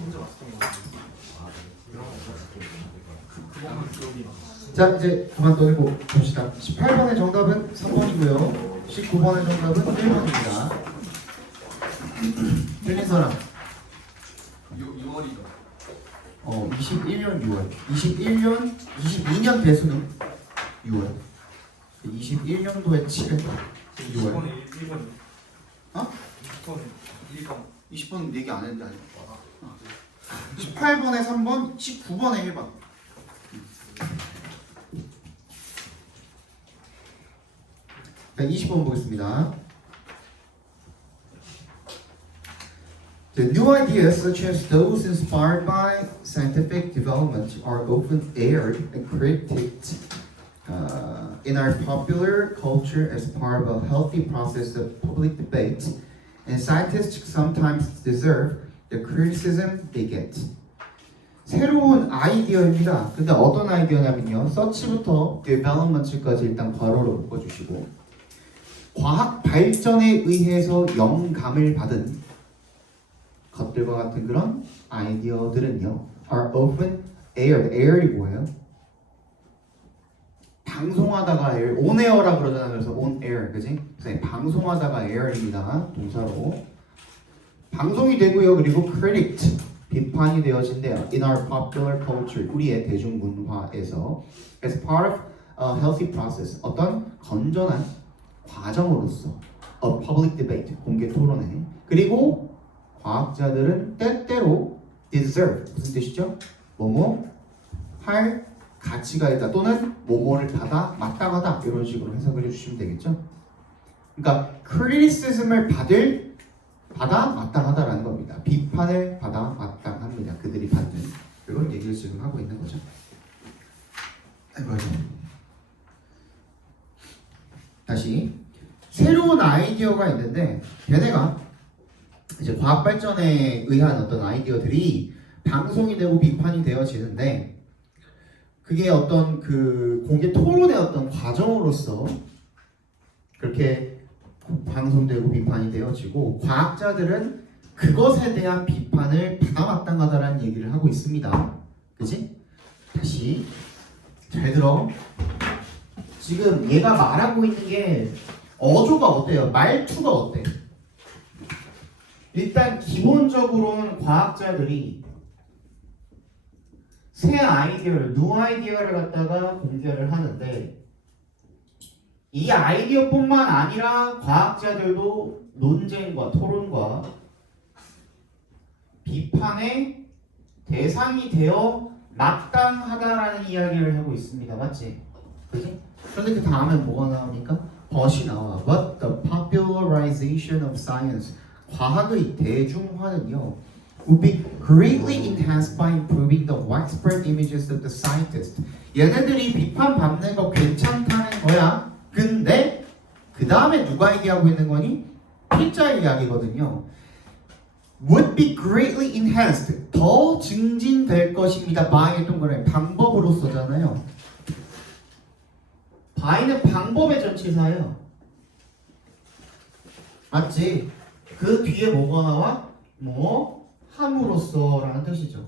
문제 맞았던 거 같아요. 자, 이제 그만 떠들고 봅시다. 18번의 정답은 3번이고요. 19번의 정답은 1번입니다. 틀린 사람. 6월이다. 21년 6월. 22년 대수는 6월. 21년도에 7일 6월. 1번. 어? 1번. 20번 얘기 안 했는데 아니야. 18번에 3번, 19번에 1번. 자, 20번 보겠습니다. The new ideas, such as those inspired by scientific development, are often aired and critiqued in our popular culture as part of a healthy process of public debate, and scientists sometimes deserve the criticism they get. 새로운 아이디어입니다. 근데 어떤 아이디어냐면요. 서치부터 development까지 일단 괄호로 묶어주시고 과학 발전에 의해서 영감을 받은 것들과 같은 그런 아이디어들은요 are often aired. aired이 뭐예요? 방송하다가 air, on air라 그러잖아요. 그래서 on air, 그지? 그래서 방송하다가 aired입니다. 동사로 방송이 되고요. 그리고 critic, 비판이 되어진대요. In our popular culture, 우리의 대중문화에서 as part of a healthy process, 어떤 건전한 과정으로서 a public debate, 공개 토론회. 그리고 과학자들은 때때로 deserve, 무슨 뜻이죠? 뭐뭐 할 가치가 있다 또는 뭐뭐를 받아 마땅하다 이런 식으로 해석을 해주시면 되겠죠? 그러니까 criticism을 받아 마땅하다라는 겁니다. 비판을 받아 마땅합니다. 그들이 받는 이런 얘기를 지금 하고 있는 거죠. 다시 새로운 아이디어가 있는데 얘네가 이제 과학 발전에 의한 어떤 아이디어들이 방송이 되고 비판이 되어지는데 그게 어떤 그 공개 토론의 어떤 과정으로서 그렇게 방송되고 비판이 되어지고 과학자들은 그것에 대한 비판을 받아 마땅하다라는 얘기를 하고 있습니다. 그치? 다시 잘 들어. 지금 얘가 말하고 있는 게 어조가 어때요? 말투가 어때? 일단 기본적으로는 과학자들이 새 아이디어를, 뉴 아이디어를 갖다가 공개를 하는데 이 아이디어뿐만 아니라 과학자들도 논쟁과 토론과 비판의 대상이 되어 마땅하다라는 이야기를 하고 있습니다. 맞지? 그지? 그런데 그 다음에 뭐가 나오니까? 벗이 나와. But the popularization of science, 과학의 대중화는요 would be greatly enhanced by improving the widespread images of the scientist. 얘네들이 비판받는 거 괜찮다는 거야. 근데 그 다음에 누가 얘기하고 있는 거니? 필자 이야기거든요. would be greatly enhanced. 더 증진될 것입니다. by 했던 거는 방법으로서잖아요. by는 방법의 전치사예요. 맞지? 그 뒤에 뭐가 나와? 뭐? 함으로써라는 뜻이죠.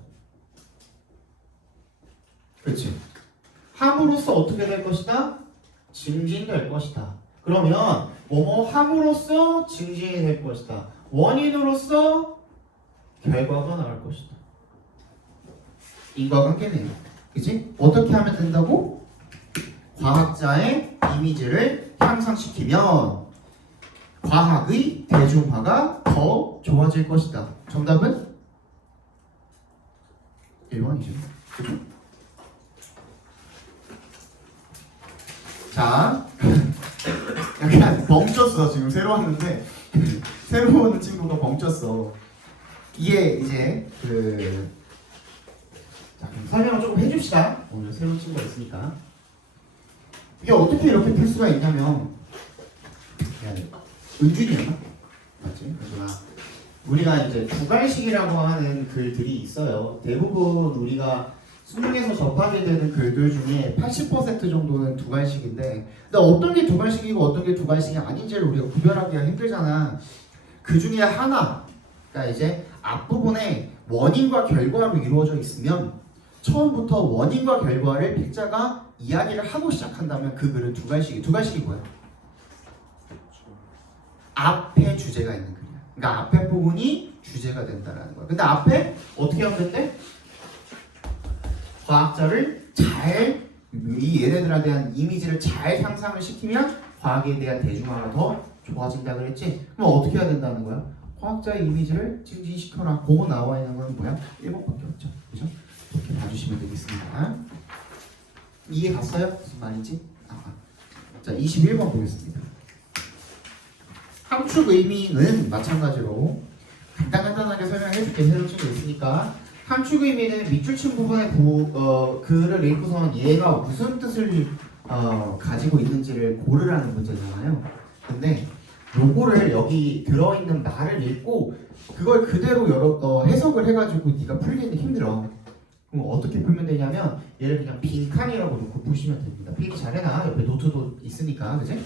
그렇지? 함으로써 어떻게 될 것이다? 증진될 것이다. 그러면 뭐뭐 함으로써 증진이 될 것이다. 원인으로서 결과가 나올 것이다. 인과관계네요. 그치? 어떻게 하면 된다고? 과학자의 이미지를 향상시키면 과학의 대중화가 더 좋아질 것이다. 정답은 1번이죠. 그죠? 자, 약간 멈췄어. 지금 새로 왔는데 새로 오는 친구가 멈췄어. 이게 이제 자, 그럼 설명을 조금 해줍시다. 오늘 새로운 친구가 있으니까. 이게 어떻게 이렇게 풀 수가 있냐면 은준이었나? 맞지? 은준아. 우리가 이제 두갈식이라고 하는 글들이 있어요. 대부분 우리가 수능에서 접하게 되는 글들 중에 80% 정도는 두갈식인데 근데 어떤 게 두갈식이고 어떤 게 두갈식이 아닌지를 우리가 구별하기가 힘들잖아. 그 중에 하나가 이제 앞부분에 원인과 결과로 이루어져 있으면 처음부터 원인과 결과를 필자가 이야기를 하고 시작한다면 그 글은 두 갈식이 뭐야? 앞에 주제가 있는 글이야. 그러니까 앞에 부분이 주제가 된다라는 거야. 근데 앞에 어떻게 하면 된대? 과학자를 잘 얘네들에 대한 이미지를 잘 상상을 시키면 과학에 대한 대중화가 더 좋아진다 그랬지? 그럼 어떻게 해야 된다는 거야? 과학자의 이미지를 증진시켜라. 그거 나와 있는 건 뭐야? 1번밖에 없죠. 그죠? 이렇게 봐주시면 되겠습니다. 이해 갔어요? 무슨 말인지? 자, 21번 보겠습니다. 함축 의미는 마찬가지로 간단하게 설명해 줄게. 해줄 수 있으니까. 함축 의미는 밑줄 친 부분의 글을 읽고선 얘가 무슨 뜻을 가지고 있는지를 고르라는 문제잖아요. 근데 요거를 여기 들어있는 말을 읽고 그걸 그대로 해석을 해가지고 네가 풀기는 힘들어. 그럼 어떻게 풀면 되냐면 얘를 그냥 빈칸이라고 놓고 푸시면 됩니다. 필기 잘해놔. 옆에 노트도 있으니까, 그지?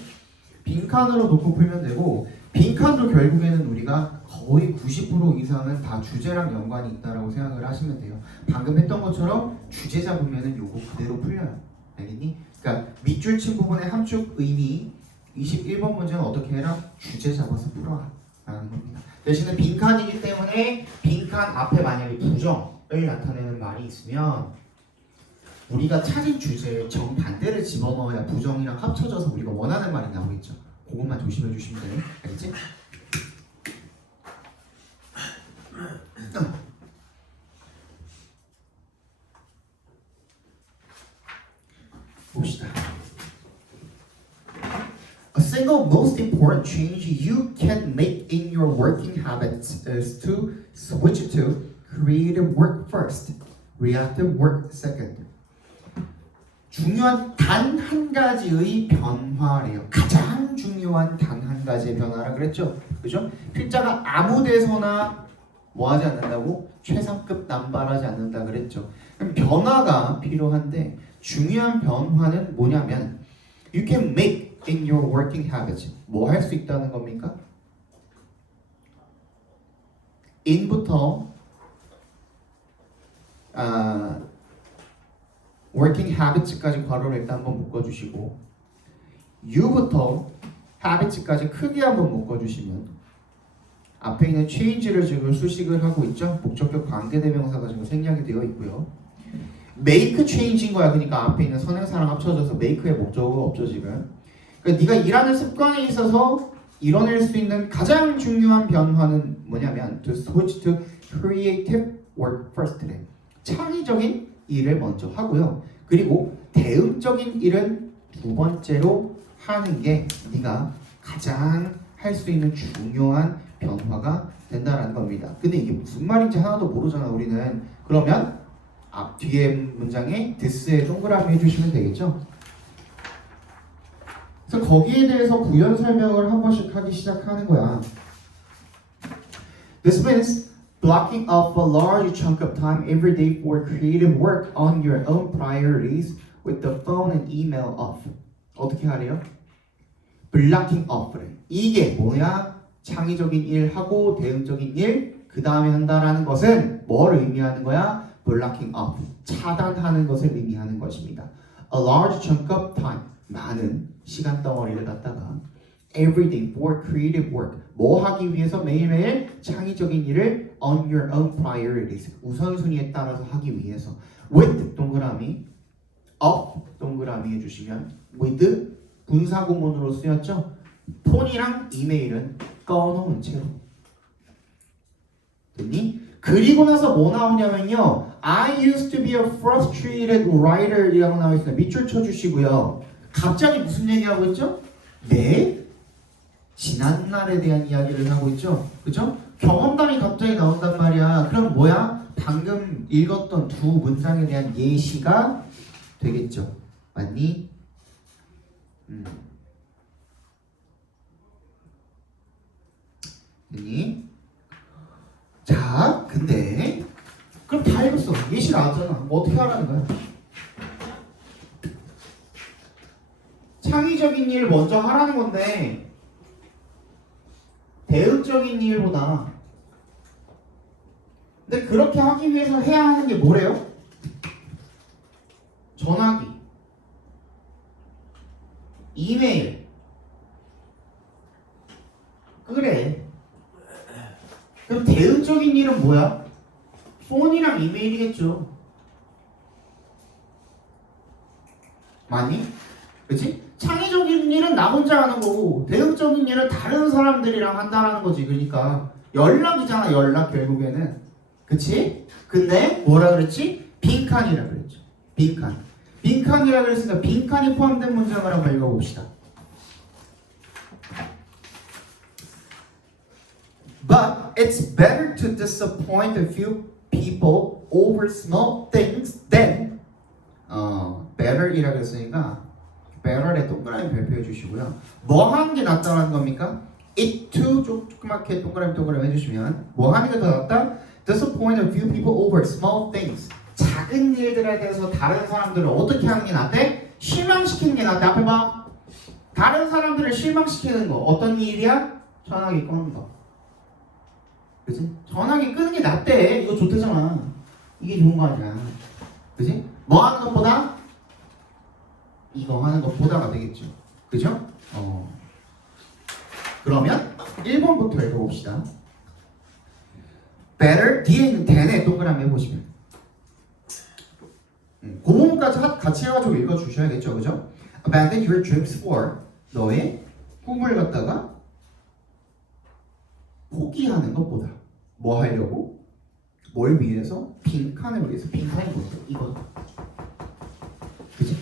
빈칸으로 놓고 풀면 되고, 빈칸도 결국에는 우리가 거의 90% 이상은 다 주제랑 연관이 있다라고 생각을 하시면 돼요. 방금 했던 것처럼 주제 잡으면은 요거 그대로 풀려요. 알겠니? 그러니까 밑줄 친 부분의 함축 의미 21번 문제는 어떻게 해라? 주제 잡아서 풀어라 라는 겁니다. 대신에 빈칸이기 때문에 빈칸 앞에 만약에 부정을 나타내는 말이 있으면 우리가 찾은 주제에 정반대를 집어넣어야 부정이랑 합쳐져서 우리가 원하는 말이 나오겠죠. 그것만 조심해 주시면 돼요. 알겠지? 봅시다. A single most important change you can make in your working habits is to switch to creative work first, reactive work second. 중요한 단 한 가지의 변화래요. 가장 중요한 단 한 가지의 변화라 그랬죠. 그죠? 필자가 아무 데서나 뭐 하지 않는다고? 최상급 남발하지 않는다 그랬죠. 그럼 변화가 필요한데 중요한 변화는 뭐냐면 you can make in your working habits. 뭐 할 수 있다는 겁니까? in부터 working habits까지 괄호를 일단 한번 묶어주시고 you부터 habits까지 크게 한번 묶어주시면 앞에 있는 change를 지금 수식을 하고 있죠. 목적격 관계대명사가 지금 생략이 되어 있고요. make change인 거야. 그러니까 앞에 있는 선행사랑 합쳐져서 make의 목적어가 없죠 지금. 그러니까 네가 일하는 습관에 있어서 이뤄낼 수 있는 가장 중요한 변화는 뭐냐면 to switch to creative work first래. 창의적인 일을 먼저 하고요. 그리고 대응적인 일은 두 번째로 하는 게 네가 가장 할 수 있는 중요한 변화가 된다는 겁니다. 근데 이게 무슨 말인지 하나도 모르잖아 우리는. 그러면 앞 뒤에 문장에 this에 동그라미 해주시면 되겠죠. 그래서 거기에 대해서 부연 설명을 한 번씩 하기 시작하는 거야. This means blocking off a large chunk of time every day for creative work on your own priorities with the phone and email off. 어떻게 하래요? blocking off래. 이게 뭐야? 창의적인 일 하고 대응적인 일 그 다음에 한다라는 것은 뭘 의미하는 거야? blocking off. 차단하는 것을 의미하는 것입니다. A large chunk of time. 많은 시간 덩어리를 갖다가 every day for creative work. 뭐 하기 위해서 매일매일 창의적인 일을 on your own priorities. 우선순위에 따라서 하기 위해서. with 동그라미, of 동그라미 해주시면 with 분사구문으로 쓰였죠. 폰이랑 이메일은 꺼놓은 채로. 됐니? 그리고 나서 뭐 나오냐면요. I used to be a frustrated writer 이라고 나와 있습니다. 밑줄 쳐주시고요. 갑자기 무슨 얘기하고 있죠? 네. 지난날에 대한 이야기를 하고 있죠. 그죠? 경험담이 갑자기 나온단 말이야. 그럼 뭐야? 방금 읽었던 두 문장에 대한 예시가 되겠죠. 맞니? 됐니? 자, 근데 그럼 다 읽었어. 예시 나왔잖아. 뭐 어떻게 하라는 거야? 창의적인 일 먼저 하라는 건데 대응적인 일보다 근데 그렇게 하기 위해서 해야 하는 게 뭐래요? 전화기, 이메일, 그래. 그럼 대응적인 일은 뭐야? 폰이랑 이메일이겠죠. 맞니? 그치? 창의적인 일은 나 혼자 하는 거고 대응적인 일은 다른 사람들이랑 한다는 거지. 그러니까 연락이잖아. 연락 결국에는. 그치? 근데 뭐라 그랬지? 빈칸이라 그랬죠. 빈칸. 빈칸이라 그랬으니까 빈칸이 포함된 문장을 한번 읽어봅시다. But it's better to disappoint a few people over small things than better이라고 했으니까 better에 동그라미 발표해 주시고요. 뭐 하는 게 낫다는 겁니까? it to 조그맣게 동그라미 해주시면 뭐 하는 게 더 낫다? Disappoint a few people over small things. 작은 일들에 대해서 다른 사람들을 어떻게 하는 게 낫대? 실망시키는 게 낫대. 앞에 봐. 다른 사람들을 실망시키는 거 어떤 일이야? 전화기 끄는 거. 그치? 전화기 끄는 게 낫대. 이거 좋대잖아. 이게 좋은 거 아니야. 그치? 뭐 하는 것보다? 이거 하는 것보다가 되겠죠. 그죠? 그러면 1번부터 읽어봅시다. better 뒤에 있는 than에 동그라미 해보시면 그 부분까지 같이 해가지고 읽어주셔야겠죠. 그죠? abandon your dreams for 너의 꿈을 갖다가 포기하는 것보다 뭐 하려고? 뭘 위해서? 빈칸을 위해서. 빈칸이 뭐죠? 이거. 그치?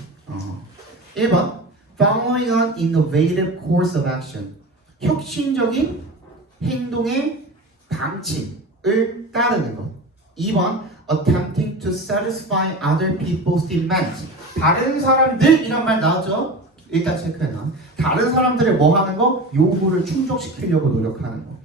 1번 Following an innovative course of action. 혁신적인 행동의 방침을 따르는 것. 2번 Attempting to satisfy other people's demands. 다른 사람들 이런 말 나왔죠? 일단 체크해놔. 다른 사람들의 뭐 하는 거? 요구를 충족시키려고 노력하는 거.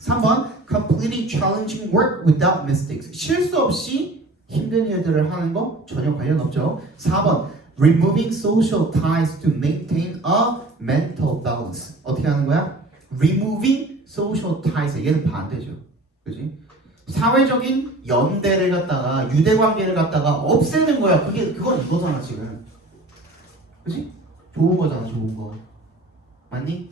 3번 Completely challenging work without mistakes. 실수 없이 힘든 일들을 하는 거 전혀 관련 없죠. 4번 Removing social ties to maintain a mental balance. 어떻게 하는 거야? Removing social ties. 얘는 반대죠. 그지? 사회적인 연대를 갖다가 유대관계를 갖다가 없애는 거야. 그건 이거잖아 지금. 그지? 좋은 거잖아. 좋은 거. 맞니?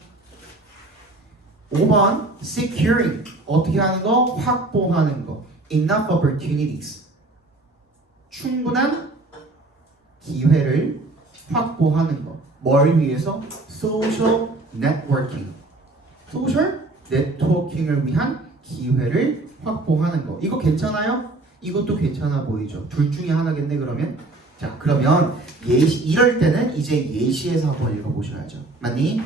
5번 securing. 어떻게 하는 거? 확보하는 거. Enough opportunities. 충분한 기회를 확보하는 거. 뭘 위해서? Social networking. 소셜 네트워킹을 위한 기회를 확보하는 거. 이거 괜찮아요? 이것도 괜찮아 보이죠? 둘 중에 하나겠네 그러면? 자 그러면 예시, 이럴 때는 이제 예시에서 한번 읽어보셔야죠. 맞니?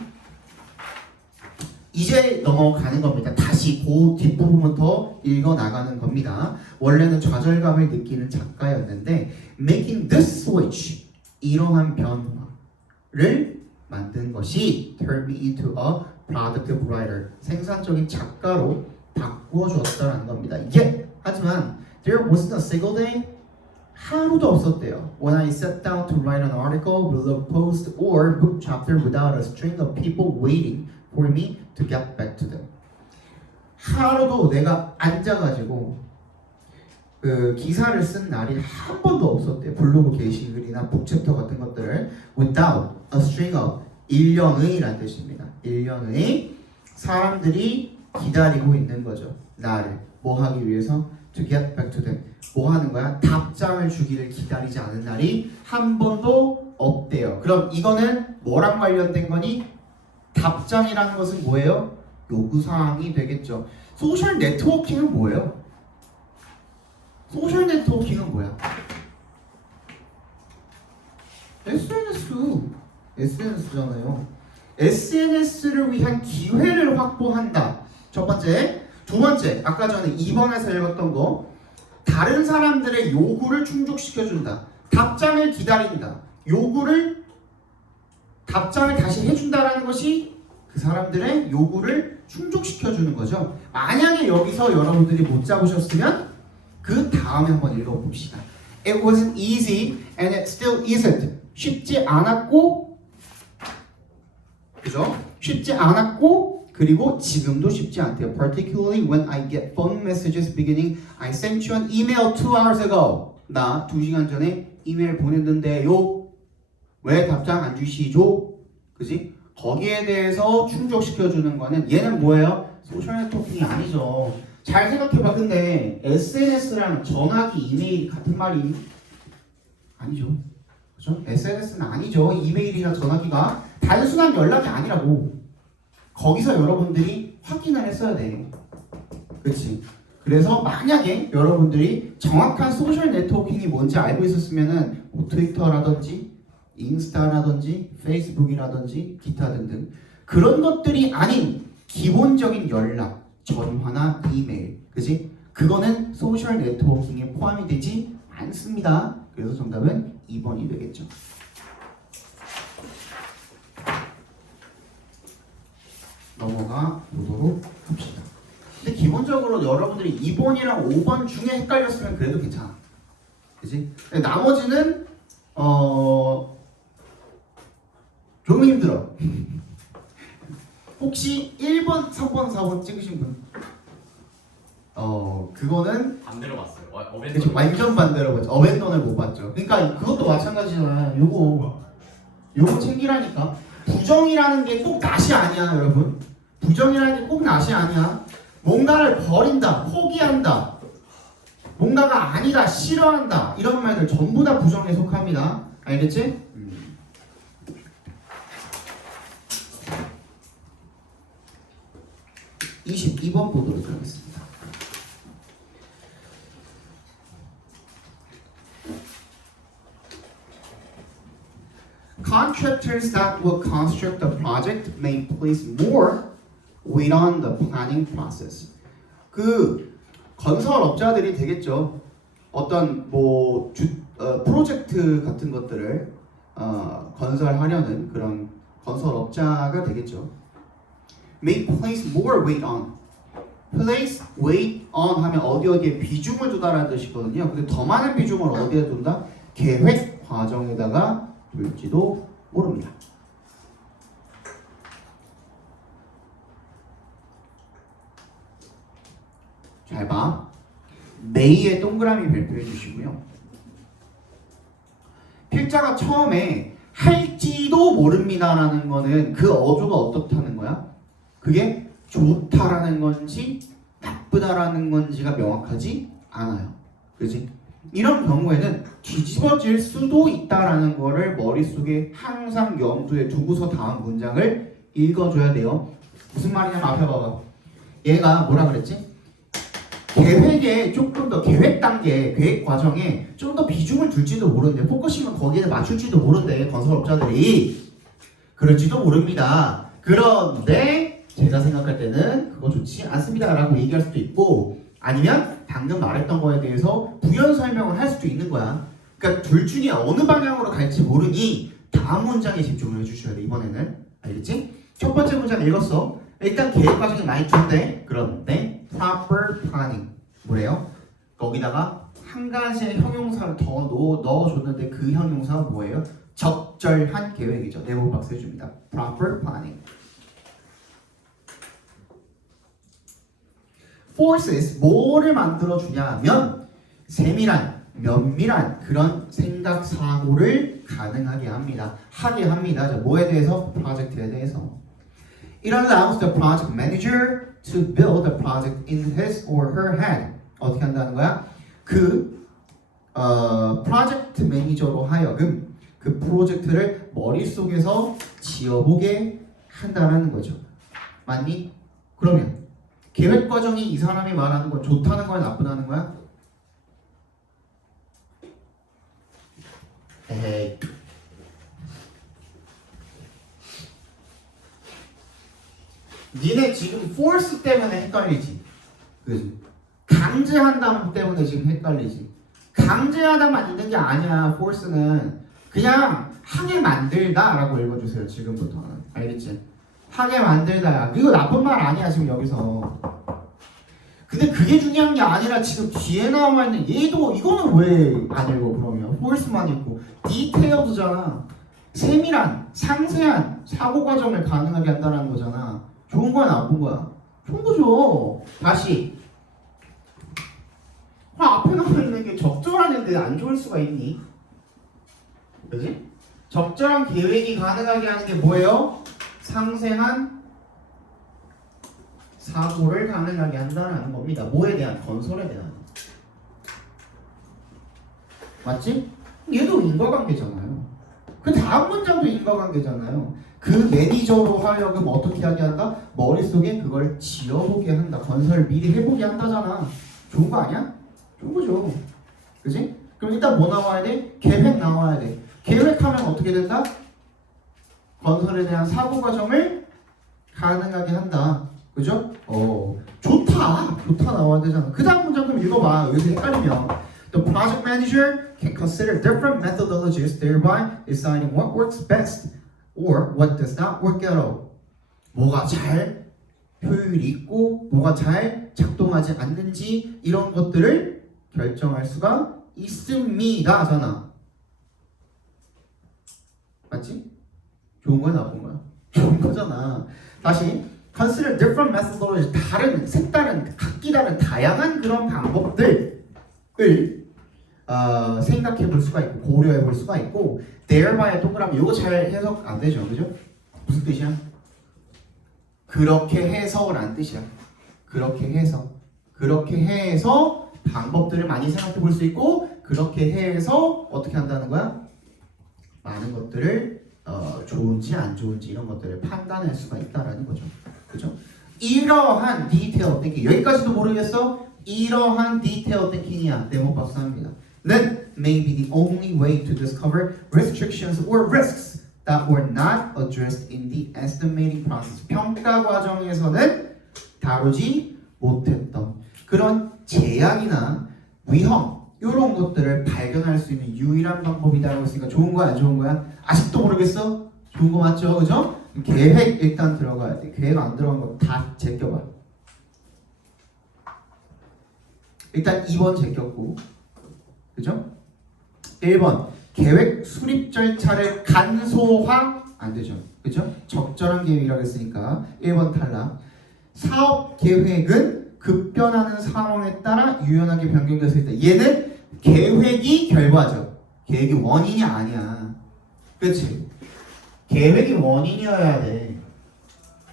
이제 넘어가는 겁니다. 다시 그 뒷부분부터 읽어나가는 겁니다. 원래는 좌절감을 느끼는 작가였는데 Making this switch, 이러한 변화를 만든 것이 Turn me into a productive writer, 생산적인 작가로 바꿔줬다는 겁니다. 하지만 There wasn't a single day, 하루도 없었대요. When I sat down to write an article, blog post, or book chapter without a string of people waiting for me to get back to them. 하루도 내가 앉아가지고 그 기사를 쓴 날이 한 번도 없었대. 블로그 게시글이나 북챕터 같은 것들을 without a string of 1년의란 뜻입니다. 1년의 사람들이 기다리고 있는 거죠. 나를 뭐 하기 위해서? To get back to them. 뭐 하는 거야? 답장을 주기를 기다리지 않은 날이 한 번도 없대요. 그럼 이거는 뭐랑 관련된 거니? 답장이라는 것은 뭐예요? 요구사항이 되겠죠. 소셜 네트워킹은 뭐예요? 소셜 네트워킹은 뭐야? SNS잖아요. SNS를 위한 기회를 확보한다. 첫 번째. 두 번째, 아까 전에 2번에서 읽었던 거, 다른 사람들의 요구를 충족시켜준다. 답장을 기다린다. 답장을 다시 해준다라는 것이 그 사람들의 요구를 충족시켜주는 거죠. 만약에 여기서 여러분들이 못 잡으셨으면 그 다음에 한번 읽어봅시다. It wasn't easy and it still isn't. 쉽지 않았고, 그죠? 쉽지 않았고 그리고 지금도 쉽지 않대요. Particularly when I get phone messages beginning I sent you an email 2 hours ago. 나 2시간 전에 이메일 보냈는데요. 왜 답장 안 주시죠? 그지? 거기에 대해서 충족시켜주는 거는 얘는 뭐예요? 소셜 네트워킹이 아니죠. 잘 생각해봐. 근데 SNS랑 전화기, 이메일 같은 말이 아니죠. 그죠? SNS는 아니죠. 이메일이나 전화기가 단순한 연락이 아니라고. 거기서 여러분들이 확인을 했어야 돼요. 그치? 그래서 만약에 여러분들이 정확한 소셜 네트워킹이 뭔지 알고 있었으면은 뭐 트위터라든지 인스타라든지 페이스북이라든지 기타 등등 그런 것들이 아닌 기본적인 연락, 전화나 이메일, 그지? 그거는 소셜 네트워킹에 포함이 되지 않습니다. 그래서 정답은 2번이 되겠죠. 넘어가 보도록 합시다. 근데 기본적으로 여러분들이 2번이랑 5번 중에 헷갈렸으면 그래도 괜찮아. 그지? 나머지는 조금 힘들어. 혹시 1번, 3번, 4번 찍으신 분? 그거는 반대로 봤어요. 그쵸, 완전 반대로 봤죠. 어벤던을 못 봤죠. 그러니까 그것도 마찬가지잖아요. 요거 챙기라니까. 부정이라는 게 꼭 낫이 아니야, 여러분. 부정이라는 게 꼭 낫이 아니야. 뭔가를 버린다, 포기한다, 뭔가가 아니다, 싫어한다 이런 말들 전부 다 부정에 속합니다. 알겠지? 22번 보도록 하겠습니다. Contractors that will construct a project may place more weight on the planning process. 그 건설업자들이 되겠죠. 어떤 프로젝트 같은 것들을 건설하려는 그런 건설업자가 되겠죠. May place more weight on. Place weight on 하면 어디에 비중을 두다라는 뜻이거든요. 근데 더 많은 비중을 어디에 둔다? 계획 과정에다가 둘지도 모릅니다. 잘 봐. may에 동그라미 발표해 주시고요. 필자가 처음에 할지도 모릅니다라는 거는 그 어조가 어떻다는 거야? 그게 좋다라는 건지 나쁘다라는 건지가 명확하지 않아요. 그지? 이런 경우에는 뒤집어질 수도 있다라는 거를 머릿속에 항상 염두에 두고서 다음 문장을 읽어줘야 돼요. 무슨 말이냐면 앞에 봐봐. 얘가 뭐라 그랬지? 계획에 조금 더 계획 단계, 계획 과정에 좀 더 비중을 둘지도 모르는데 포커싱은 거기에 맞출지도 모르는데 건설업자들이 그럴지도 모릅니다. 그런데 제가 생각할 때는 그거 좋지 않습니다 라고 얘기할 수도 있고 아니면 방금 말했던 거에 대해서 부연 설명을 할 수도 있는 거야. 그러니까 둘 중에 어느 방향으로 갈지 모르니 다음 문장에 집중을 해주셔야 돼. 이번에는 알겠지? 첫 번째 문장 읽었어. 일단 계획 과정이 많이 좋대. 그런데 proper planning 뭐래요? 거기다가 한 가지의 형용사를 더 넣어줬는데 그 형용사가 뭐예요? 적절한 계획이죠. 네모 박스 해줍니다. proper planning. forces 뭐를 만들어주냐면 세밀한, 면밀한 그런 생각, 사고를 가능하게 합니다. 하게 합니다. 자, 뭐에 대해서? 프로젝트에 대해서. It allows the project manager to build the project in his or her head. 어떻게 한다는 거야? 그 프로젝트 매니저로 하여금 그 프로젝트를 머릿속에서 지어보게 한다는 거죠. 맞니? 그러면 계획 과정이 이 사람이 말하는 건 좋다는 거야, 나쁘다는 거야? 에이. 니네 지금 force 때문에 헷갈리지? 그지? 강제한다는 때문에 지금 헷갈리지? 강제하다만 있는 게 아니야. force는 그냥 하게 만들다 라고 읽어주세요. 지금부터는. 알겠지? 하게 만들다야. 이거 나쁜 말 아니야 지금 여기서. 근데 그게 중요한 게 아니라 지금 뒤에 나와 있는 얘도 이거는 왜 안 읽어 그러면? force만 읽고 details잖아. 세밀한, 상세한 사고 과정을 가능하게 한다는 거잖아. 좋은 거야 나쁜 거야? 좋은 거죠. 다시 앞에 나와 있는 게 적절한데 안 좋을 수가 있니? 그지? 적절한 계획이 가능하게 하는 게 뭐예요? 상생한 사고를 가능하게 한다는 겁니다. 뭐에 대한? 건설에 대한. 맞지? 얘도 인과관계잖아요. 그 다음 문장도 인과관계잖아요. 그 매니저로 하여금 어떻게 하게 한다? 머릿속에 그걸 지어보게 한다. 건설 미리 해보게 한다잖아. 좋은 거 아니야? 좋은 거죠. 그지? 그럼 일단 뭐 나와야 돼? 계획 나와야 돼. 계획하면 어떻게 된다? 건설에 대한 사고 과정을 가능하게 한다. 그죠? 좋다. 좋다 나와야 되잖아. 그 다음 문장 좀 읽어봐. 여기서 헷갈리면. The project manager can consider different methodologies, thereby deciding what works best or what does not work at all. 뭐가 잘 효율이 있고 뭐가 잘 작동하지 않는지 이런 것들을 결정할 수가 있습니다잖아. 맞지? 좋은 거야 나쁜 거야? 좋은 거잖아. 다시 consider different methodologies, 다른 색다른 각기 다른 다양한 그런 방법들을 생각해 볼 수가 있고 고려해 볼 수가 있고 thereby 동그라미 이거 잘 해석 안 되죠, 그죠? 무슨 뜻이야? 그렇게 해석을 뜻이야. 그렇게 해서 방법들을 많이 생각해 볼 수 있고 그렇게 해서 어떻게 한다는 거야? 많은 것들을 좋은지 안 좋은지 이런 것들을 판단할 수가 있다라는 거죠. 그죠? 이러한 디테일 띵킹 여기까지도 모르겠어? 이러한 디테일 띵킹이야. 네모 박사입니다. Then may be the only way to discover restrictions or risks that were not addressed in the estimating process. 평가 과정에서는 다루지 못했던 그런 제약이나 위험 이런 것들을 발견할 수 있는 유일한 방법이다라고 했으니까 좋은 거야 안 좋은 거야? 아직도 모르겠어? 좋은 거 맞죠? 그죠? 계획 일단 들어가야 돼. 계획 안 들어간 거 다 제껴봐. 일단 2번 제꼈고 그죠? 1번 계획 수립 절차를 간소화 안 되죠. 그죠? 적절한 계획이라고 했으니까 1번 탈락. 사업 계획은 급변하는 상황에 따라 유연하게 변경될 수 있다. 얘는 계획이 결과죠. 계획이 원인이 아니야. 그치? 계획이 원인이어야 돼.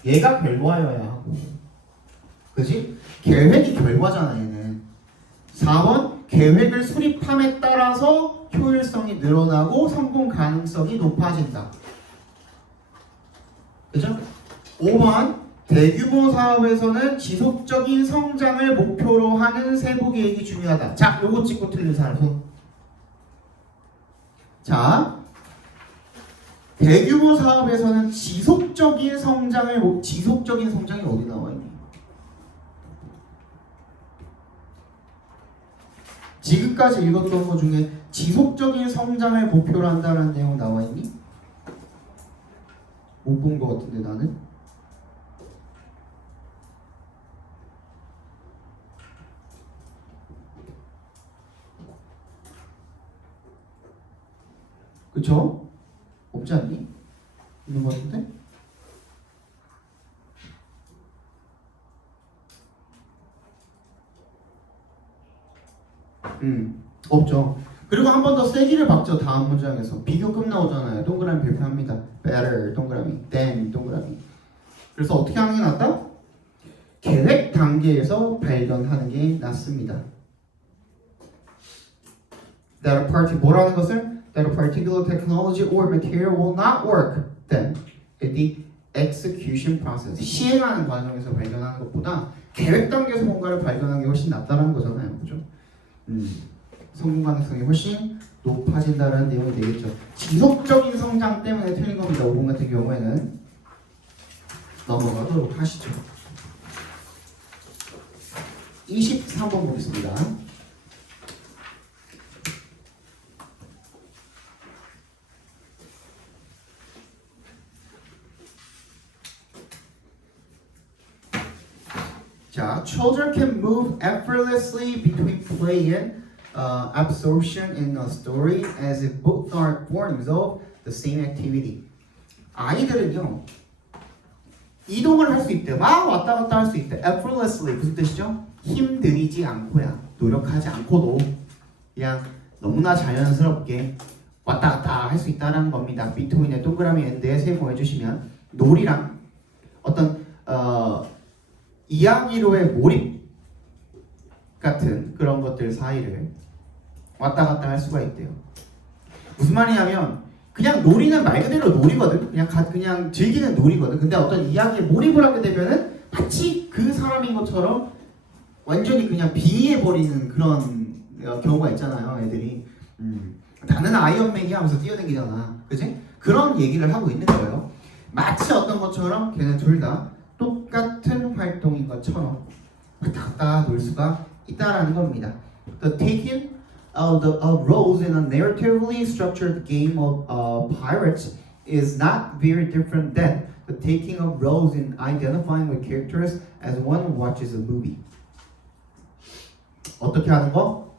얘가 결과여야 하고. 그치? 계획이 결과잖아 얘는. 4번 계획을 수립함에 따라서 효율성이 늘어나고 성공 가능성이 높아진다. 그죠? 5번 대규모 사업에서는 지속적인 성장을 목표로 하는 세부 계획이 중요하다. 자, 요거 찍고 틀린 사람 손. 자, 대규모 사업에서는 지속적인 성장이 어디 나와 있니? 지금까지 읽었던 것 중에 지속적인 성장을 목표로 한다는 내용 나와 있니? 못 본 것 같은데 나는? 그쵸? 없지 않니? 있는 것 같은데? 없죠. 그리고 한 번 더 세기를 박죠. 다음 문장에서 비교 끝 나오잖아요. 동그라미 발표합니다. better 동그라미, than 동그라미. 그래서 어떻게 하는 게 낫다? 계획 단계에서 발견하는 게 낫습니다. That a party 뭐라는 것을? That a particular technology or material will not work then in the execution process. 시행하는 과정에서 발견하는 것보다 계획 단계에서 뭔가를 발견하는 게 훨씬 낫다는 거잖아요. 그죠? 성공 가능성이 훨씬 높아진다는 내용이 되겠죠. 지속적인 성장 때문에 틀린 겁니다. 5번 같은 경우에는 넘어가도록 하시죠. 23번 보겠습니다. 자, children can move effortlessly between play and absorption in a story as if both are forms of the same activity. 아이들은요, 이동을 할 수 있대요. 막 왔다 갔다 할 수 있대. effortlessly 무슨 뜻이죠? 힘들이지 않고야. 노력하지 않고도 그냥 너무나 자연스럽게 왔다 갔다 할 수 있다는 겁니다. between의 동그라미 and에 세모해 주시면 놀이랑 어떤 이야기로의 몰입 같은 그런 것들 사이를 왔다 갔다 할 수가 있대요. 무슨 말이냐면 그냥 놀이는 말 그대로 놀이거든. 그냥 즐기는 놀이거든. 근데 어떤 이야기에 몰입을 하게 되면은 마치 그 사람인 것처럼 완전히 그냥 빙의해 버리는 그런 경우가 있잖아요, 애들이. 나는 아이언맨이 하면서 뛰어다니잖아, 그지? 그런 얘기를 하고 있는 거예요. 마치 어떤 것처럼 걔네 둘 다 똑같은 활동인 것처럼 왔다 갔다 놀 수가 있다라는 겁니다. The taking the roles in a narratively structured game of pirates is not very different than the taking of roles in identifying with characters as one watches a movie. 어떻게 하는 거?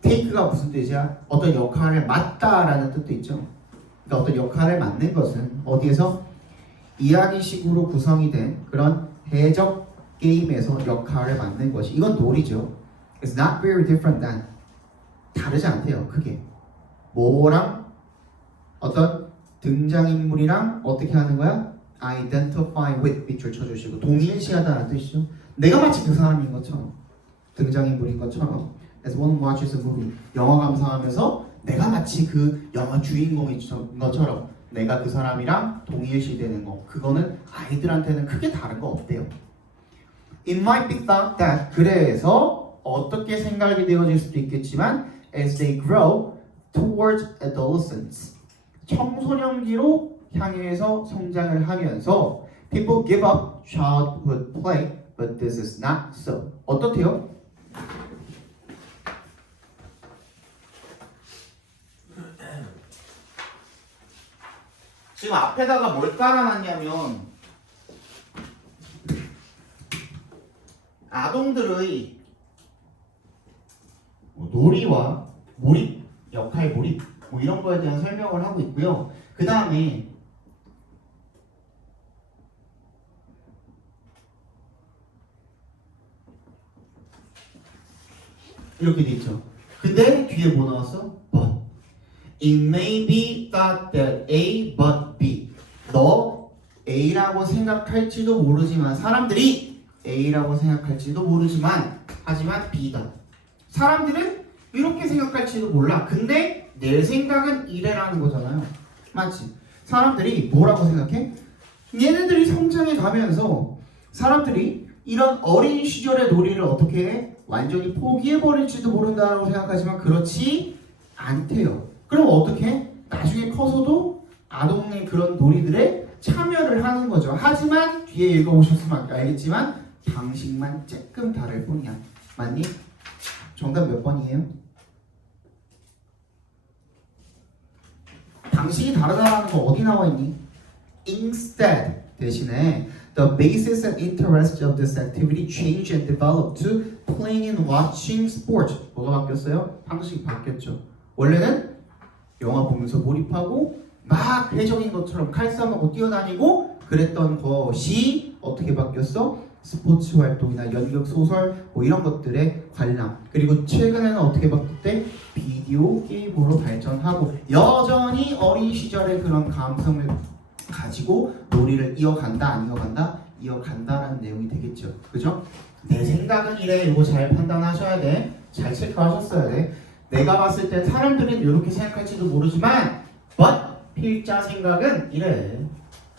take가 무슨 뜻이야? 어떤 역할을 맡다라는 뜻도 있죠. 그러니까 어떤 역할을 맡는 것은 어디에서? 이야기식으로 구성이 된 그런 해적 게임에서 역할을 맡는 것이 이건 놀이죠. It's not very different than 다르지 않대요. 크게 뭐랑 어떤 등장인물이랑 어떻게 하는 거야? Identify with 밑줄 쳐주시고 동일시하다는 뜻이죠. 내가 마치 그 사람인 것처럼 등장인물인 것처럼 As one watches a movie 영화 감상하면서 내가 마치 그 영화 주인공인 것처럼 내가 그 사람이랑 동일시되는 거 그거는 아이들한테는 크게 다른 거 없대요. It might be thought that 그래서 어떻게 생각이 되어질 수도 있겠지만 as they grow towards adolescence 청소년기로 향해서 성장을 하면서 people give up childhood play but this is not so. 어떻대요? 지금 앞에다가 뭘 깔아놨냐면 아동들의 놀이와 몰입, 역할 몰입 뭐 이런 거에 대한 설명을 하고 있고요. 그 다음에 이렇게 돼 있죠. 근데 뒤에 뭐 나왔어? But it may be thought that A but B. 너 A라고 생각할지도 모르지만 사람들이 A라고 생각할지도 모르지만 하지만 B다. 사람들은 이렇게 생각할지도 몰라. 근데 내 생각은 이래라는 거잖아요. 맞지? 사람들이 뭐라고 생각해? 얘네들이 성장해 가면서 사람들이 이런 어린 시절의 놀이를 어떻게 해? 완전히 포기해버릴지도 모른다고 생각하지만 그렇지 않대요. 그럼 어떻게 해? 나중에 커서도 아동의 그런 놀이들에 참여를 하는 거죠. 하지만 뒤에 읽어보셨으면 알겠지만 방식만 조금 다를 뿐이야. 맞니? 정답 몇 번이에요? 방식이 다르다는 거 어디 나와 있니? Instead 대신에 the basis and interest of this activity change and develop to playing and watching sport. 뭐가 바뀌었어요? 방식이 바뀌었죠. 원래는 영화 보면서 몰입하고 막 해적인 것처럼 칼싸움하고 뛰어다니고 그랬던 것이 어떻게 바뀌었어? 스포츠 활동이나 연극 소설 뭐 이런 것들의 관람. 그리고 최근에는 어떻게 바뀌었대? 비디오 게임으로 발전하고 여전히 어린 시절의 그런 감성을 가지고 놀이를 이어간다 안 이어간다? 이어간다라는 내용이 되겠죠. 그죠? 내 생각은 이래. 이거 잘 판단하셔야 돼. 잘 체크하셨어야 돼. 내가 봤을 때 사람들은 이렇게 생각할지도 모르지만 but 필자 생각은 이래.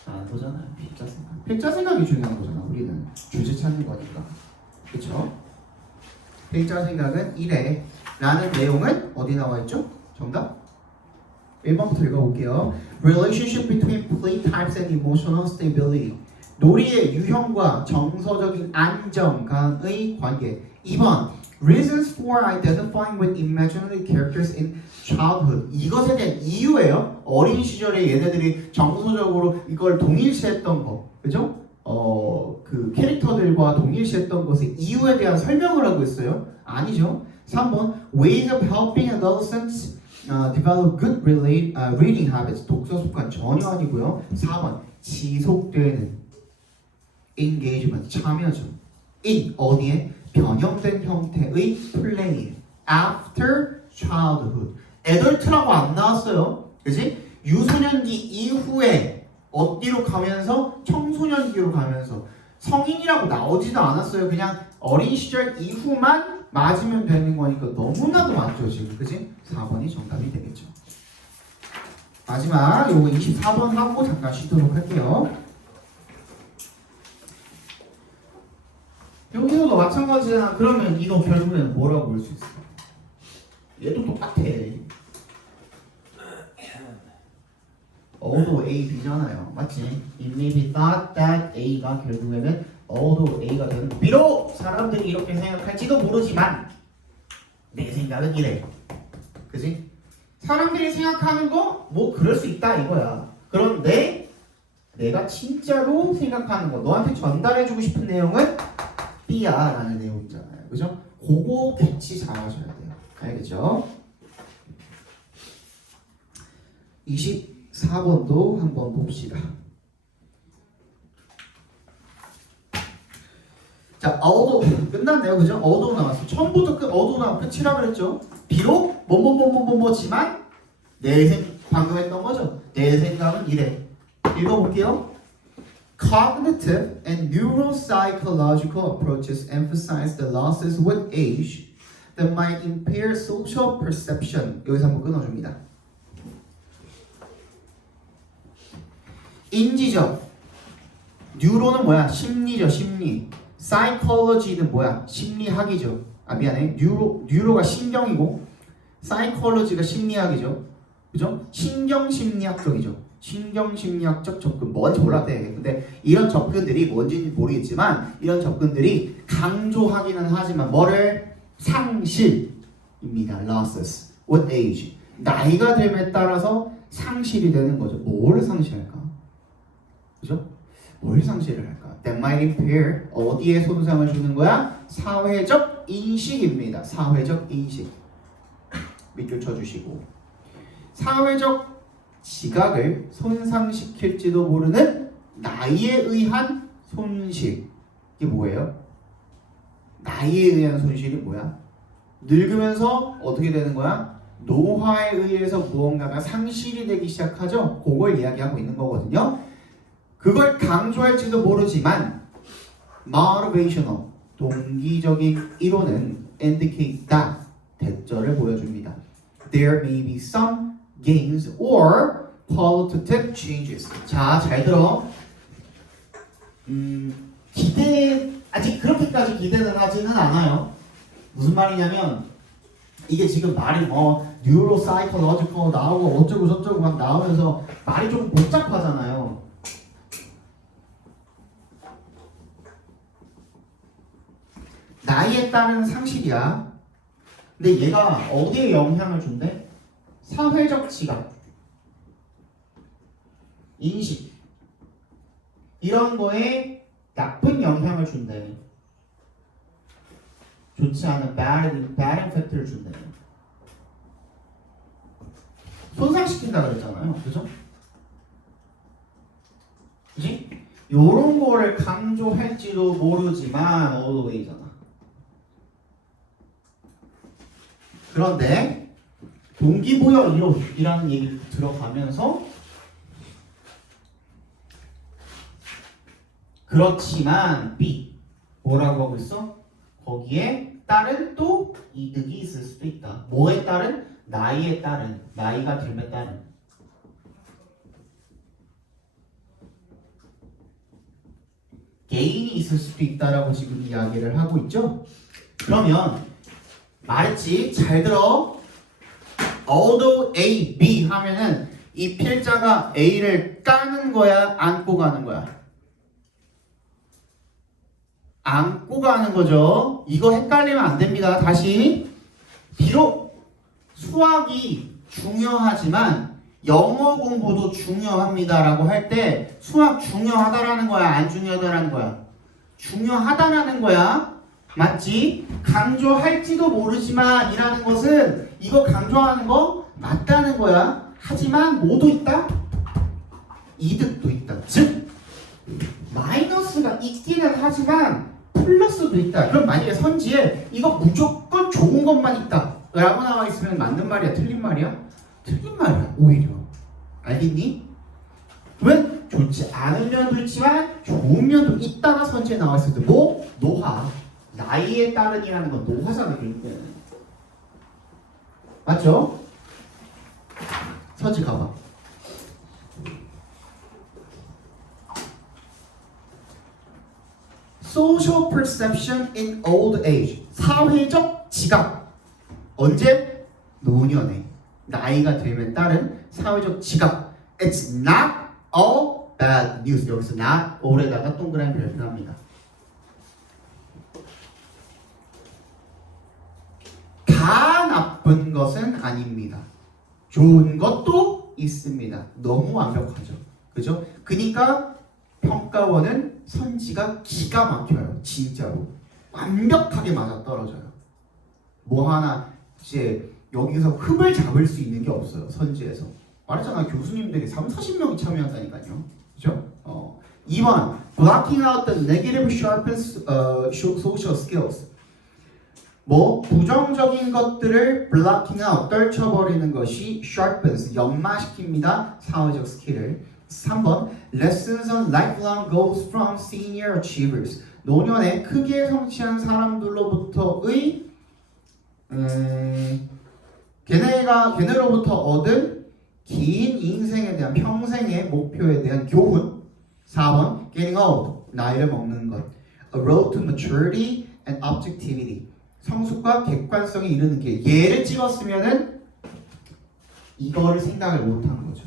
아, 그거잖아요. 필자 생각. 필자 생각이 중요한 거잖아. 우리는 주제 찾는 거니까. 그쵸? 필자 생각은 이래. 라는 내용은 어디 나와 있죠? 정답? 1번부터 읽어볼게요. Relationship between play types and emotional stability. 놀이의 유형과 정서적인 안정감의 관계. 2번. Reasons for identifying with imaginary characters in childhood. 이것에 대한 이유예요. 어린 시절에 얘네들이 정서적으로 이걸 동일시했던 거. 그죠? 그 캐릭터들과 동일시했던 것의 이유에 대한 설명을 하고 있어요. 아니죠. 3번. Ways of helping adolescents develop good reading habits. 독서 습관 전혀 아니고요. 4번. 지속되는 engagement, 참여죠. in 어디에? 변형된 형태의 플레이 after childhood. adult라고 안 나왔어요. 그지? 유소년기 이후에 어디로 가면서? 청소년기로 가면서 성인이라고 나오지도 않았어요. 그냥 어린 시절 이후만 맞으면 되는 거니까 너무나도 많죠 지금. 그지? 4번이 정답이 되겠죠. 마지막 요거 24번 하고 잠깐 쉬도록 할게요. 여기서도 마찬가지잖아. 그러면 이거 결국에는 뭐라고 볼 수 있어? 얘도 똑같아. O도 A, B잖아요. 맞지? It may be thought that A가 결국에는 O도 A가 되는 거. 비록 사람들이 이렇게 생각할지도 모르지만 내 생각은 이래. 그지? 사람들이 생각하는 거 뭐 그럴 수 있다 이거야. 그런데 내가 진짜로 생각하는 거 너한테 전달해주고 싶은 내용은 B야 라는 내용이잖아요. 그죠? 그거 캐치 잘 하셔야 돼요. 알겠죠? 24번도 한번 봅시다. 자, although 끝났네요. 그죠? although 나왔어. 처음부터 although 나오면 끝이라 그랬죠. 비록 뭐뭐뭐뭐뭐지만 방금 했던 거죠. 내 생각은 이래. 읽어볼게요. Cognitive and neuropsychological approaches emphasize the losses with age that might impair social perception. 여기서 한번 끊어줍니다. 인지적. 뉴로는 뭐야? 심리죠, 심리. psychology는 뭐야? 심리학이죠. 아 미안해. 뉴로가 신경이고 psychology가 심리학이죠. 그죠? 신경심리학적이죠. 신경심리학적 접근 뭔지 몰랐대. 근데 이런 접근들이 뭔지는 모르겠지만 이런 접근들이 강조하기는 하지만 뭐를? 상실입니다. losses with age. 나이가 됨에 따라서 상실이 되는 거죠. 뭘 상실할까? 그죠? 뭘 상실을 할까? That might impair 어디에 손상을 주는 거야? 사회적 인식입니다. 사회적 인식. 밑줄 쳐주시고 사회적 지각을 손상시킬지도 모르는 나이에 의한 손실. 이게 뭐예요? 나이에 의한 손실이 뭐야? 늙으면서 어떻게 되는 거야? 노화에 의해서 무언가가 상실이 되기 시작하죠? 그걸 이야기하고 있는 거거든요. 그걸 강조할지도 모르지만 motivational, 동기적인 이론은 indicate that, 대절을 보여줍니다. There may be some gains or qualitative changes. 자, 잘 들어. 아직 그렇게까지 기대는 하지는 않아요. 무슨 말이냐면 이게 지금 말이 neuropsychological 나오고 어쩌고 저쩌고 막 나오면서 말이 조금 복잡하잖아요. 나이에 따른 상실이야. 근데 얘가 어디에 영향을 준대? 사회적 지각, 인식 이런 거에 나쁜 영향을 준대. 좋지 않은 bad effect를 준대. 손상시킨다 그랬잖아요. 그죠? 그지? 요런 거를 강조할지도 모르지만 all the way잖아. 그런데 동기부여 이론이라는 얘기를 들어가면서 그렇지만 B 뭐라고 하고 있어? 거기에 따른 또 이득이 있을 수도 있다. 뭐에 따른? 나이에 따른, 나이가 들에 따른. 개인이 있을 수도 있다라고 지금 이야기를 하고 있죠. 그러면 말했지? 잘 들어. although A, B 하면은 이 필자가 A를 까는 거야? 안고 가는 거야? 안고 가는 거죠. 이거 헷갈리면 안 됩니다. 다시. 비록 수학이 중요하지만 영어 공부도 중요합니다라고 할 때 수학 중요하다라는 거야? 안 중요하다라는 거야? 중요하다라는 거야. 맞지? 강조할지도 모르지만 이라는 것은 이거 강조하는 거 맞다는 거야. 하지만 뭐도 있다? 이득도 있다. 즉 마이너스가 있기는 하지만 플러스도 있다. 그럼 만약에 선지에 이거 무조건 좋은 것만 있다 라고 나와 있으면 맞는 말이야? 틀린 말이야? 틀린 말이야 오히려. 알겠니? 그러면 좋지 않은 면도 있지만 좋은 면도 있다가 선지에 나와 있을 때 뭐? 노화. 나이에 따른이라는 건 노화잖아. 그러니까. 맞죠? 선지 가봐. Social perception in old age. 사회적 지각. 언제? 노년에. 나이가 들면 따른 사회적 지각. It's not all bad news. 여기서 not all에다가 동그라미 별표합니다. 다 나쁜 것은 아닙니다. 좋은 것도 있습니다. 너무 완벽하죠. 그죠? 그러니까 평가원은 선지가 기가 막혀요. 진짜로. 완벽하게 맞아떨어져요. 뭐 하나 이제 여기서 흠을 잡을 수 있는 게 없어요. 선지에서. 말했잖아. 교수님들이 30-40명이 참여한다니까요. 그죠? 2번 Blocking out the negative sharpens social skills. 뭐 부정적인 것들을 blocking out, 떨쳐버리는 것이 sharpens, 연마시킵니다. 사회적 스킬을. 3번 Lessons on lifelong goals from senior achievers. 노년에 크게 성취한 사람들로부터의 걔네로부터 얻은 긴 인생에 대한 평생의 목표에 대한 교훈. 4번 Getting old, 나이를 먹는 것. A road to maturity and objectivity. 성숙과 객관성에 이르는 길. 얘를 찍었으면은 이거를 생각을 못한 거죠.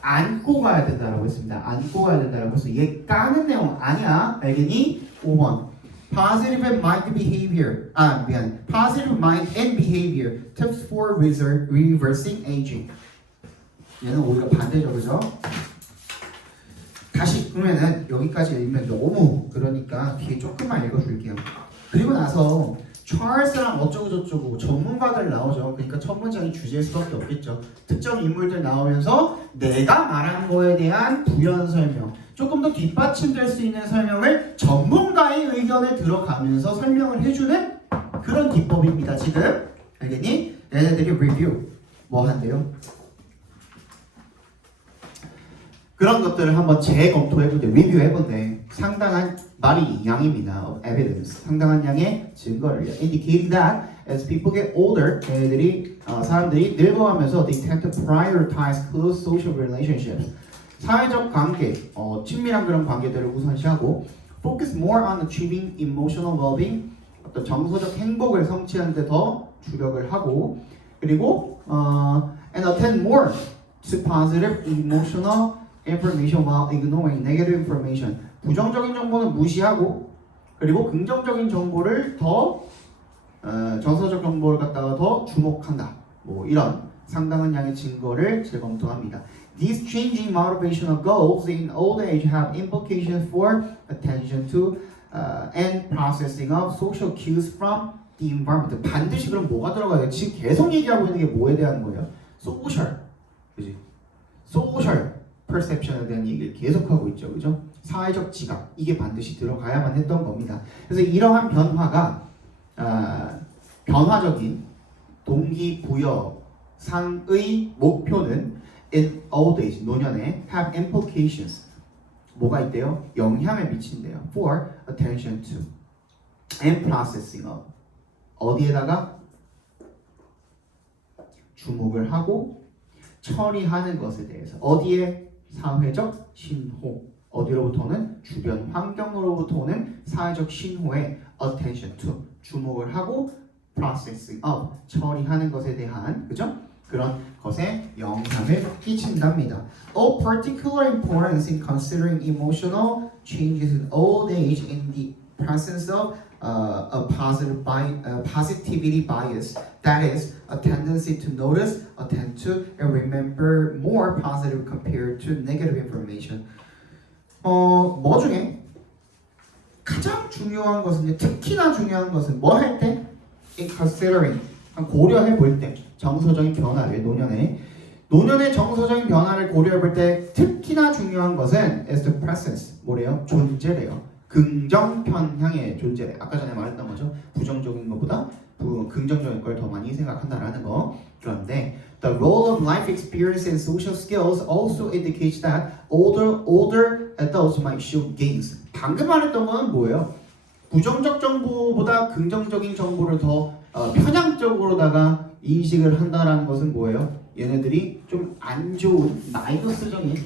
안고 가야 된다라고 했습니다. 안고 가야 된다라고 해서 얘 까는 내용 아니야. 알겠니? 5번 Positive and mind behavior. Positive mind and behavior tips for reversing aging. 얘는 오히려 반대죠, 그죠? 다시 그러면은 여기까지 읽으면 너무 그러니까 뒤에 조금만 읽어줄게요. 그리고 나서 찰스랑 어쩌고저쩌고 전문가들 나오죠. 그러니까 첫 문장이 주제일 수밖에 없겠죠. 특정 인물들 나오면서 내가 말한 거에 대한 부연 설명, 조금 더 뒷받침될 수 있는 설명을 전문가의 의견을 들어가면서 설명을 해주는 그런 기법입니다. 지금 알겠니? 얘네들이 리뷰 뭐 한대요? 그런 것들을 한번 재검토해본대, 리뷰해본대. 상당한 말이 양입니다. Of evidence. 상당한 양의 증거를 indicating that as people get older, 사람들이 늙어가면서 they tend to prioritize close social relationships. 사회적 관계, 친밀한 그런 관계들을 우선시하고 focus more on achieving emotional well-being. 어떤 정서적 행복을 성취하는 데 더 주력을 하고, 그리고 and attend more to positive emotional information while ignoring negative information. 부정적인 정보는 무시하고, 그리고 긍정적인 정보를 더 정서적 정보를 갖다가 더 주목한다. 뭐 이런 상당한 양의 증거를 재검토합니다. These changing motivational goals in old age have implications for attention to and processing of social cues from the environment. 반드시 그럼 뭐가 들어가요? 지금 계속 얘기하고 있는 게 뭐에 대한 거예요? Social, 그지? Social perception에 대한 얘기를 계속하고 있죠, 그죠? 사회적 지각, 이게 반드시 들어가야만 했던 겁니다. 그래서 이러한 변화가 변화적인 동기부여상의 목표는 in old age, 노년에 have implications, 뭐가 있대요? 영향을 미친대요. for attention to and processing of, 어디에다가? 주목을 하고 처리하는 것에 대해서. 어디에? 사회적 신호. 어디로부터는? 주변 환경으로부터 오는 사회적 신호에 attention to, 주목을 하고 processing of, 처리하는 것에 대한, 그죠? 그런 것에 영향을 끼친답니다. Of particular importance in considering emotional changes in old age in the presence of a positivity bias, that is, a tendency to notice, attend to, and remember more positive compared to negative information. 뭐 중에 가장 중요한 것은, 특히나 중요한 것은 뭐 할 때? In considering, 고려해 볼 때, 정서적인 변화를 노년에 노년의 정서적인 변화를 고려해 볼 때 특히나 중요한 것은 is the presence. 뭐래요? 존재래요. 긍정 편향의 존재래. 아까 전에 말했던 거죠. 부정적인 것보다 긍정적인 걸 더 많이 생각한다라는 거. 그런데 the role of life experience and social skills also indicates that older adults might show gains. 방금 말했던 건 뭐예요? 부정적 정보보다 긍정적인 정보를 더 편향적으로다가 인식을 한다라는 것은 뭐예요? 얘네들이 좀 안 좋은 마이너스적인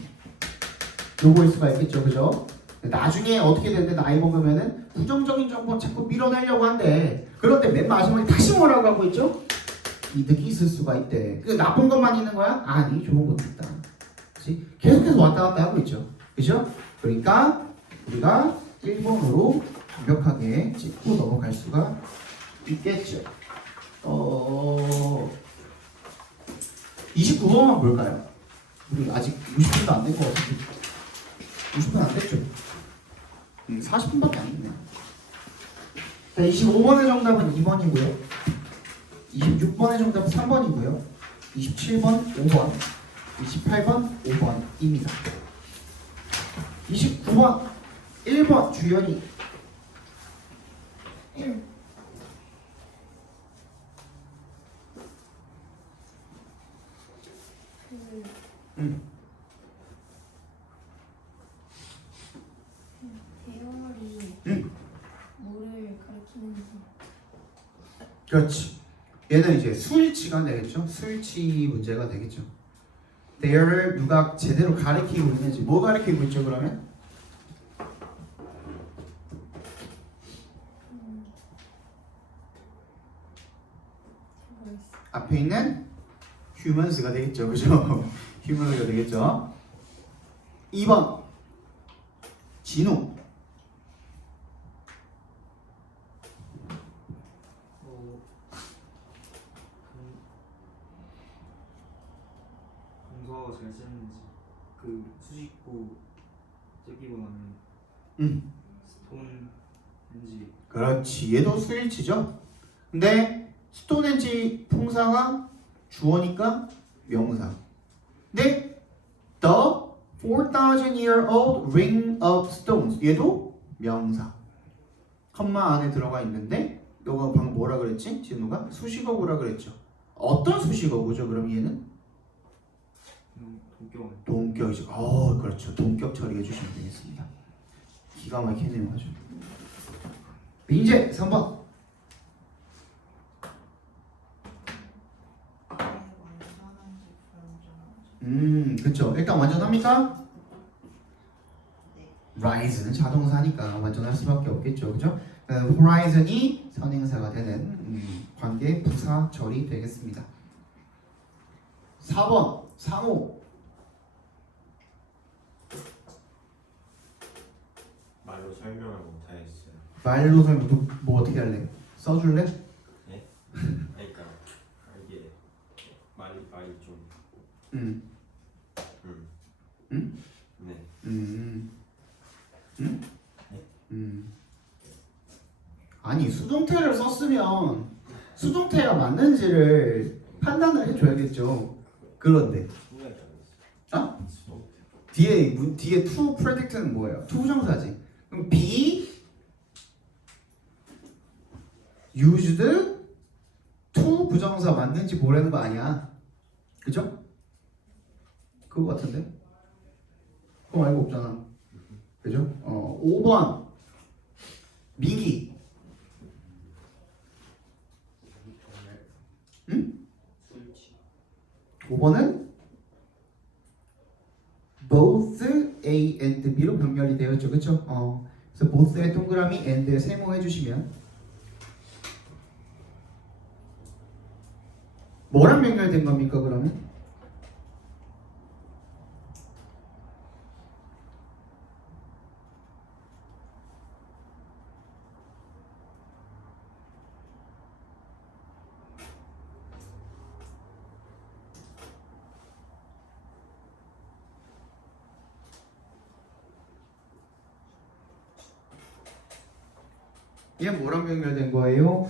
요거일 수가 있겠죠, 그죠? 나중에 어떻게 되는데 나이 먹으면은 부정적인 정보 자꾸 밀어내려고 한대. 그런데 맨 마지막에 다시 뭐라고 하고 있죠? 이득이 있을 수가 있대. 그 나쁜 것만 있는 거야? 아니, 좋은 것도 있다. 그렇지? 계속해서 왔다 갔다 하고 있죠, 그죠? 그러니까 우리가 1번으로 완벽하게 짚고 넘어갈 수가 있겠죠. 29번만 볼까요? 우리 아직 60분도 안 된 것 같은데 60분 안 됐죠? 40분밖에 안 됐네요. 자, 25번의 정답은 2번이고요 26번의 정답은 3번이고요 27번 5번 28번 5번입니다. 29번 1번 주연이 대열이 뭐를 가리키는지. 그렇지. 얘는 이제 수일치가 되겠죠. 수일치 문제가 되겠죠. 대열을 누가 제대로 가리키고 있는지 뭐 가리키고 있죠 그러면? 앞에 있는 humans가 되겠죠, 그죠? humans가 되겠죠. 2번 진우. 동서가 잘 쓰는지 그 수식구 쓰기보다는 스톤인지. 그렇지. 얘도 수일치죠. 근데 스톤엔지 품사가 주어니까 명사. 근데 the 4,000 year old ring of stones 얘도 명사. 컴마 안에 들어가 있는데 너가 방금 뭐라 그랬지? 진우가 수식어구라 그랬죠. 어떤 수식어구죠? 그럼 얘는? 동격. 동격이죠. 그렇죠. 동격 처리해 주시면 되겠습니다. 기가 막히네요, 아주. 이제 3번. 그쵸. 일단 완전합니까? rise는 자동사니까 완전할 수밖에 없겠죠, 그죠? horizon이 선행사가 되는 관계 부사 절이 되겠습니다. 4번 상호. 말로 설명을 못하겠어요. 말로 설명 뭐 어떻게 할래? 써줄래? 네? 그러니까 이게 말이 좀. 네. 아니 수동태를 썼으면 수동태가 맞는지를 판단을 해줘야겠죠. 그런데 뒤에 to predict는 뭐예요? to 부정사지. 그럼 be used to 부정사 맞는지 보라는 거 아니야? 그죠? 그거 같은데? 그거 말고 없잖아. 그죠? 5번 민기. 응? 5번은 both A and B로 병렬이 되었죠. 그쵸? 그래서 both의 동그라미 and에 세모해 주시면 뭐랑 병렬된 겁니까 그러면? 얘 뭐랑 병렬된 거예요?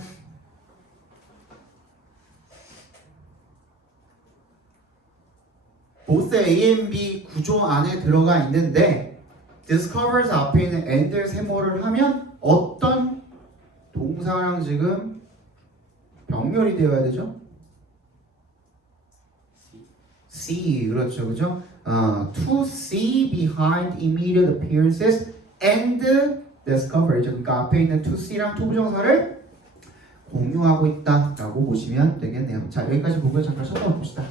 both A and B 구조 안에 들어가 있는데 discovers 앞에 있는 and 세모를 하면 어떤 동사랑 지금 병렬이 되어야 되죠? See, 그렇죠, 그죠? To see behind immediate appearances and discover. 그러니까 앞에 있는 to see랑 to 부정사를 공유하고 있다라고 보시면 되겠네요. 자, 여기까지 보고요. 잠깐 쉬었다 봅시다.